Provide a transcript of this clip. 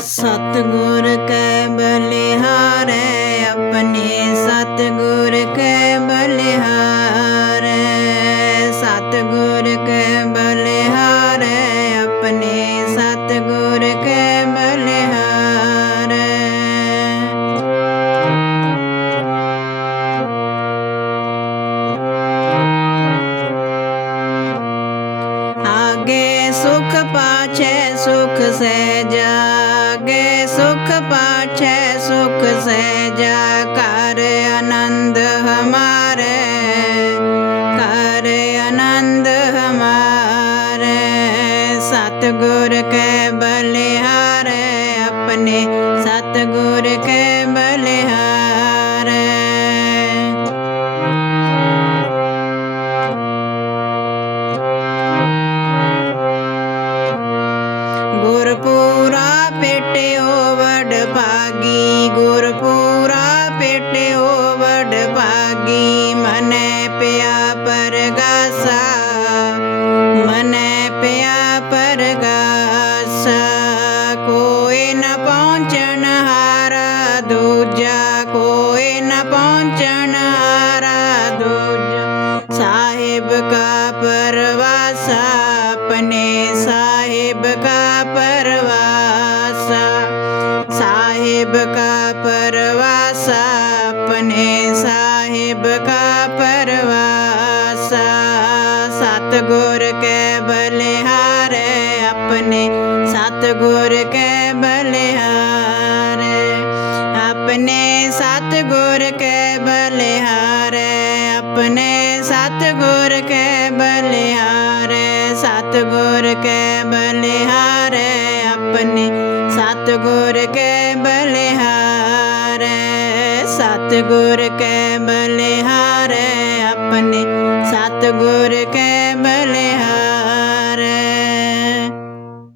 ਸਤਗੁਰ ਕੈ ਬਲਿਹਾਰੇ, ਆਪਣੇ ਸਤਗੁਰ ਕੈ ਬਲਿਹਾਰੇ। ਸਤਗੁਰ ਕੈ ਬਲਿਹਾਰੇ, ਆਪਣੇ ਸਤਗੁਰ ਕੈ ਬਲਿਹਾਰੇ। ਆਗੇ ਸੁਖ ਪਾ ਗੁਰਪੂਰਾ ਪੇਟਿਓ ਵਡ ਭਾਗੀ, ਗੁਰਪੂਰਾ ਪੇਟਿਓ ਵਡ ਭਾਗੀ, ਮਨੇ ਪਿਆ ਪਰਗਾਸਾ, ਮਨੇ ਪਿਆ ਪਰਗਾਸਾ, ਕੋਈ ਨ ਪਹੁੰਚਣ ਹਾਰਾ, ਦੂਜਾ ਕੋਈ ਨ ਪਹੁੰਚ परवासा साहिब का परवासा अपने साहिब का परवासा सतगुर के बलिहार अपने सतगुर के बलिहार अपने सतगुर के बलिहार अपने सतगुर के बलिहार सतगुर के बल ਸਤਿਗੁਰ ਕੇ ਬਲਿਹਾਰੇ ਸਤਿਗੁਰ ਕੇ ਬਲਿਹਾਰੇ ਆਪਣੇ। ਸਤਿਗੁਰ ਕੇ ਬਲਿਹਾਰੇ